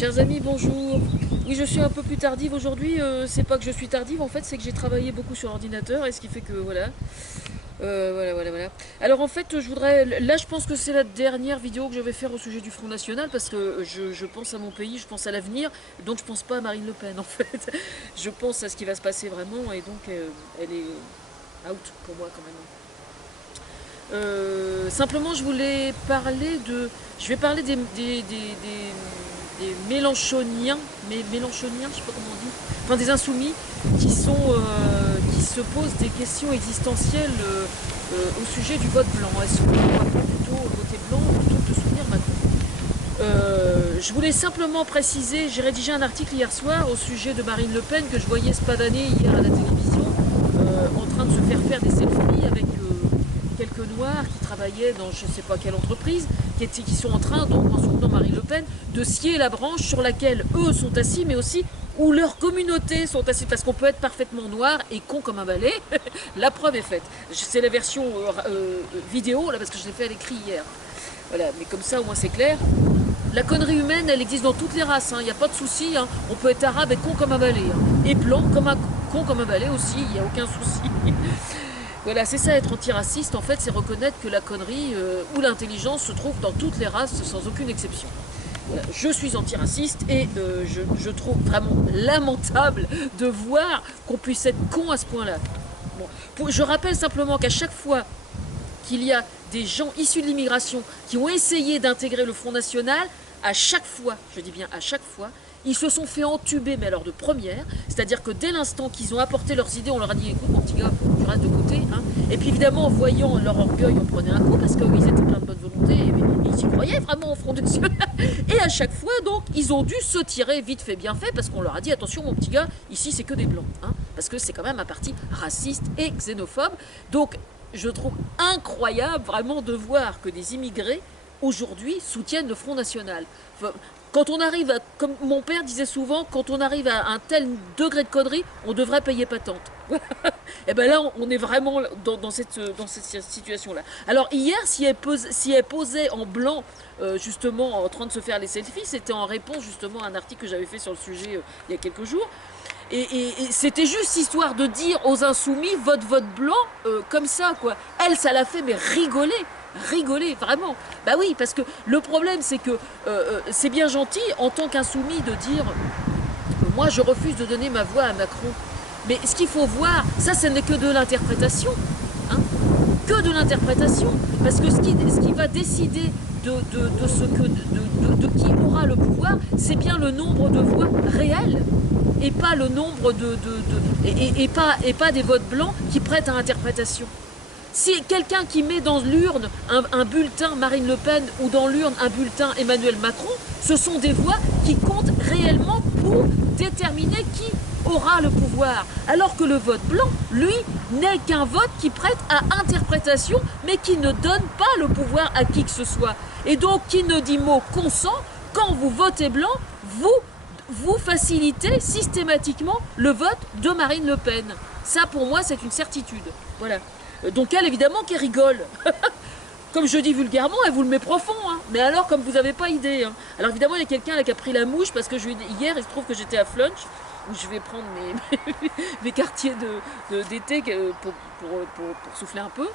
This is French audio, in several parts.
Chers amis, bonjour. Oui, je suis un peu plus tardive aujourd'hui. C'est pas que je suis tardive, en fait, c'est que j'ai travaillé beaucoup sur l'ordinateur et ce qui fait que voilà. Voilà. Alors en fait, je voudrais. Là, je pense que c'est la dernière vidéo que je vais faire au sujet du Front National parce que je pense à mon pays, je pense à l'avenir, donc je pense pas à Marine Le Pen en fait. Je pense à ce qui va se passer vraiment et donc elle est out pour moi quand même. Simplement, je voulais parler de. Je vais parler des Mélenchoniens, mais Mélenchoniens, je sais pas comment on dit, enfin des insoumis qui se posent des questions existentielles au sujet du vote blanc. Est-ce qu'on va pas plutôt voter blanc plutôt que de soutenir Macron? Je voulais simplement préciser, j'ai rédigé un article hier soir au sujet de Marine Le Pen que je voyais se pavaner hier à la télévision en train de se faire des selfies avec quelques noirs qui travaillaient dans je ne sais pas quelle entreprise, qui sont en train, donc en soutenant Marine Le Pen, de scier la branche sur laquelle eux sont assis, mais aussi où leur communauté sont assis, parce qu'on peut être parfaitement noir et con comme un balai. La preuve est faite. C'est la version vidéo, là, parce que je l'ai fait à l'écrit hier. Voilà, mais comme ça, au moins, c'est clair. La connerie humaine, elle existe dans toutes les races, il n'y a pas de souci. On peut être arabe et con comme un balai. Et blanc comme un con comme un balai aussi, il n'y a aucun souci. Voilà, c'est ça être antiraciste, en fait, c'est reconnaître que la connerie ou l'intelligence se trouve dans toutes les races sans aucune exception. Voilà, je suis antiraciste et je trouve vraiment lamentable de voir qu'on puisse être con à ce point-là. Bon, je rappelle simplement qu'à chaque fois qu'il y a des gens issus de l'immigration qui ont essayé d'intégrer le Front National, à chaque fois, je dis bien à chaque fois, ils se sont fait entuber, mais alors de première, c'est-à-dire que dès l'instant qu'ils ont apporté leurs idées, on leur a dit écoute mon petit gars, tu restes de côté. Et puis évidemment, en voyant leur orgueil, on prenait un coup parce qu'ils étaient pleins de bonne volonté et ils y croyaient vraiment au Front National. Et à chaque fois, donc, ils ont dû se tirer vite fait, bien fait, parce qu'on leur a dit attention mon petit gars, ici c'est que des blancs, parce que c'est quand même un parti raciste et xénophobe. Donc, je trouve incroyable vraiment de voir que des immigrés aujourd'hui soutiennent le Front National. Quand on arrive à, comme mon père disait souvent, quand on arrive à un tel degré de connerie, on devrait payer patente. Et bien là, on est vraiment dans cette situation-là. Alors hier, si elle posait en blanc, justement en train de se faire les selfies, c'était en réponse justement à un article que j'avais fait sur le sujet il y a quelques jours. Et c'était juste histoire de dire aux insoumis, vote blanc, comme ça, quoi. Elle, ça l'a fait, mais rigoler, vraiment. Bah oui, parce que le problème, c'est que c'est bien gentil, en tant qu'insoumis, de dire moi, je refuse de donner ma voix à Macron. Mais ce qu'il faut voir, ça, ce n'est que de l'interprétation. Que de l'interprétation. Parce que ce qui va décider de qui aura le pouvoir, c'est bien le nombre de voix réelles et pas le nombre et pas des votes blancs qui prêtent à interprétation. Si quelqu'un qui met dans l'urne un bulletin Marine Le Pen ou dans l'urne un bulletin Emmanuel Macron, ce sont des voix qui comptent réellement pour déterminer qui aura le pouvoir. Alors que le vote blanc, lui, n'est qu'un vote qui prête à interprétation, mais qui ne donne pas le pouvoir à qui que ce soit. Et donc, qui ne dit mot consent, quand vous votez blanc, vous facilitez systématiquement le vote de Marine Le Pen. Ça, pour moi, c'est une certitude. Voilà. Donc elle, évidemment, qui rigole. Comme je dis vulgairement, elle vous le met profond. Mais alors, comme vous n'avez pas idée. Alors évidemment, il y a quelqu'un là qui a pris la mouche parce que hier, il se trouve que j'étais à Flunch, où je vais prendre mes quartiers d'été pour souffler un peu.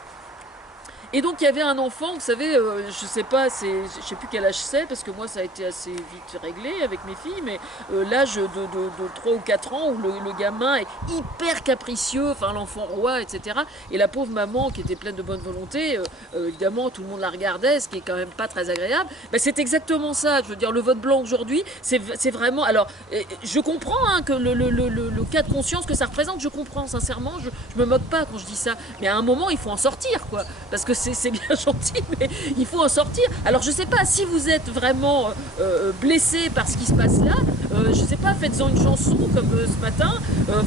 Et donc il y avait un enfant, vous savez, je sais plus quel âge c'est, parce que moi ça a été assez vite réglé avec mes filles, mais l'âge de 3 ou 4 ans où le gamin est hyper capricieux, enfin l'enfant roi, etc. Et la pauvre maman qui était pleine de bonne volonté, évidemment tout le monde la regardait, ce qui est quand même pas très agréable. Ben, c'est exactement ça, je veux dire, le vote blanc aujourd'hui, c'est vraiment... Alors, je comprends que le cas de conscience que ça représente, je comprends, sincèrement, je me moque pas quand je dis ça, mais à un moment il faut en sortir, quoi, parce que c'est bien gentil, mais il faut en sortir. Alors je sais pas, si vous êtes vraiment blessé par ce qui se passe là, je sais pas, faites-en une chanson comme ce matin,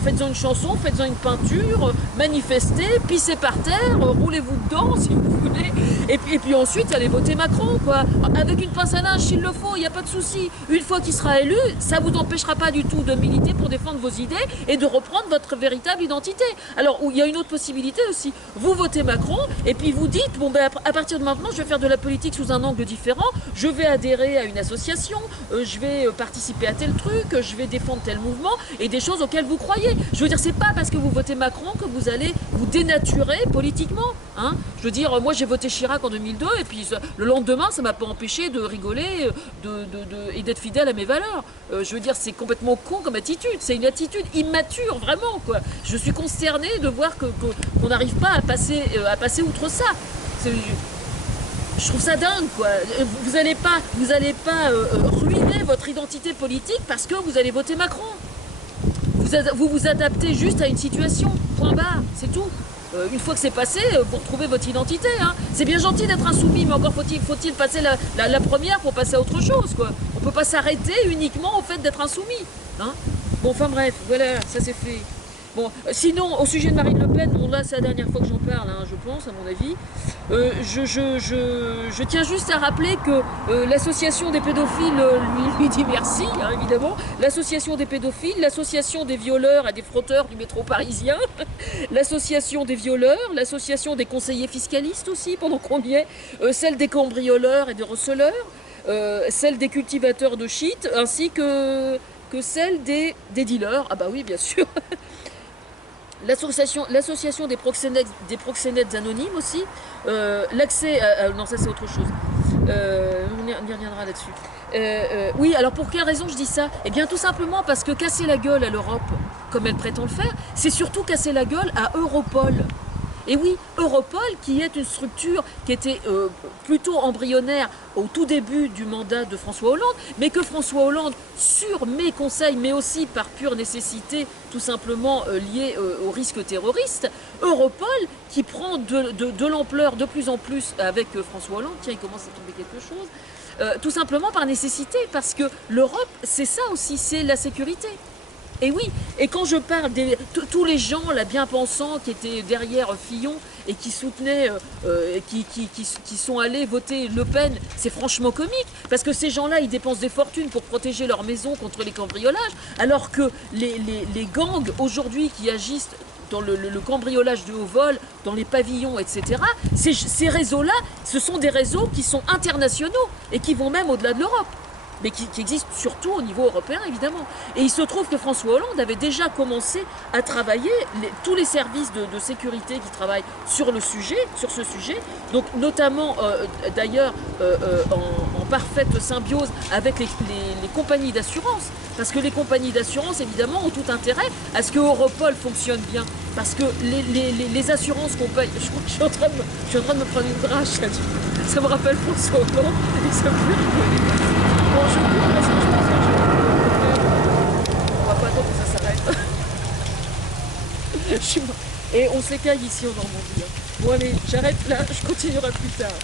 faites-en une chanson, faites-en une peinture, manifestez, pissez par terre, roulez-vous dedans si vous voulez, et puis ensuite allez voter Macron, quoi, avec une pince à linge s'il le faut, il n'y a pas de souci. Une fois qu'il sera élu, ça vous empêchera pas du tout de militer pour défendre vos idées et de reprendre votre véritable identité. Alors il y a une autre possibilité aussi, vous votez Macron et puis vous dites dites, bon ben à partir de maintenant, je vais faire de la politique sous un angle différent, je vais adhérer à une association, je vais participer à tel truc, je vais défendre tel mouvement, et des choses auxquelles vous croyez. Je veux dire, c'est pas parce que vous votez Macron que vous allez vous dénaturer politiquement. Hein. Je veux dire, moi j'ai voté Chirac en 2002, et puis le lendemain, ça m'a pas empêché de rigoler et d'être fidèle à mes valeurs. Je veux dire, c'est complètement con comme attitude, c'est une attitude immature, vraiment, quoi. Je suis consternée de voir qu'on n'arrive pas à passer outre ça. Je trouve ça dingue, quoi. Vous n'allez pas ruiner votre identité politique parce que vous allez voter Macron. Vous vous adaptez juste à une situation, point barre, c'est tout. Une fois que c'est passé, vous retrouvez votre identité. Hein. C'est bien gentil d'être insoumis, mais encore faut-il passer la première pour passer à autre chose, quoi. On ne peut pas s'arrêter uniquement au fait d'être insoumis. Hein. Bon, enfin bref, voilà, ça c'est fait. Bon, sinon, au sujet de Marine Le Pen, bon là c'est la dernière fois que j'en parle, hein, je pense, à mon avis. Je tiens juste à rappeler que l'association des pédophiles lui dit merci, hein, évidemment. L'association des pédophiles, l'association des violeurs et des frotteurs du métro parisien, l'association des violeurs, l'association des conseillers fiscalistes aussi, pendant qu'on y est, celle des cambrioleurs et des receleurs, celle des cultivateurs de shit, ainsi que celle des dealers. Ah bah oui, bien sûr. L'association des proxénètes anonymes aussi, l'accès à... non, ça c'est autre chose. On y reviendra là-dessus. Oui, alors pour quelle raison je dis ça? Eh bien tout simplement parce que casser la gueule à l'Europe, comme elle prétend le faire, c'est surtout casser la gueule à Europol. Et oui, Europol, qui est une structure qui était plutôt embryonnaire au tout début du mandat de François Hollande, mais que François Hollande, sur mes conseils, mais aussi par pure nécessité, tout simplement liée au risque terroriste, Europol, qui prend de l'ampleur de plus en plus avec François Hollande, tiens, il commence à tomber quelque chose, tout simplement par nécessité, parce que l'Europe, c'est ça aussi, c'est la sécurité. Et oui, et quand je parle de tous les gens là, bien pensants qui étaient derrière Fillon et qui soutenaient, qui sont allés voter Le Pen, c'est franchement comique, parce que ces gens-là, ils dépensent des fortunes pour protéger leur maison contre les cambriolages, alors que les gangs aujourd'hui qui agissent dans le cambriolage de haut vol, dans les pavillons, etc., ces réseaux-là, ce sont des réseaux qui sont internationaux et qui vont même au-delà de l'Europe, mais qui existent surtout au niveau européen, évidemment. Et il se trouve que François Hollande avait déjà commencé à travailler, tous les services de sécurité qui travaillent sur ce sujet, donc notamment d'ailleurs en parfaite symbiose avec les compagnies d'assurance, parce que les compagnies d'assurance, évidemment, ont tout intérêt à ce que Europol fonctionne bien, parce que les assurances qu'on paye... Je crois que je suis en train de me prendre une drache, là. Ça me rappelle François Hollande, et ça me fait rigoler. Bon, je cours parce que je pense que on va pas attendre que ça s'arrête. Et on s'écaille ici en Normandie. Hein. Bon allez, j'arrête là, je continuerai plus tard.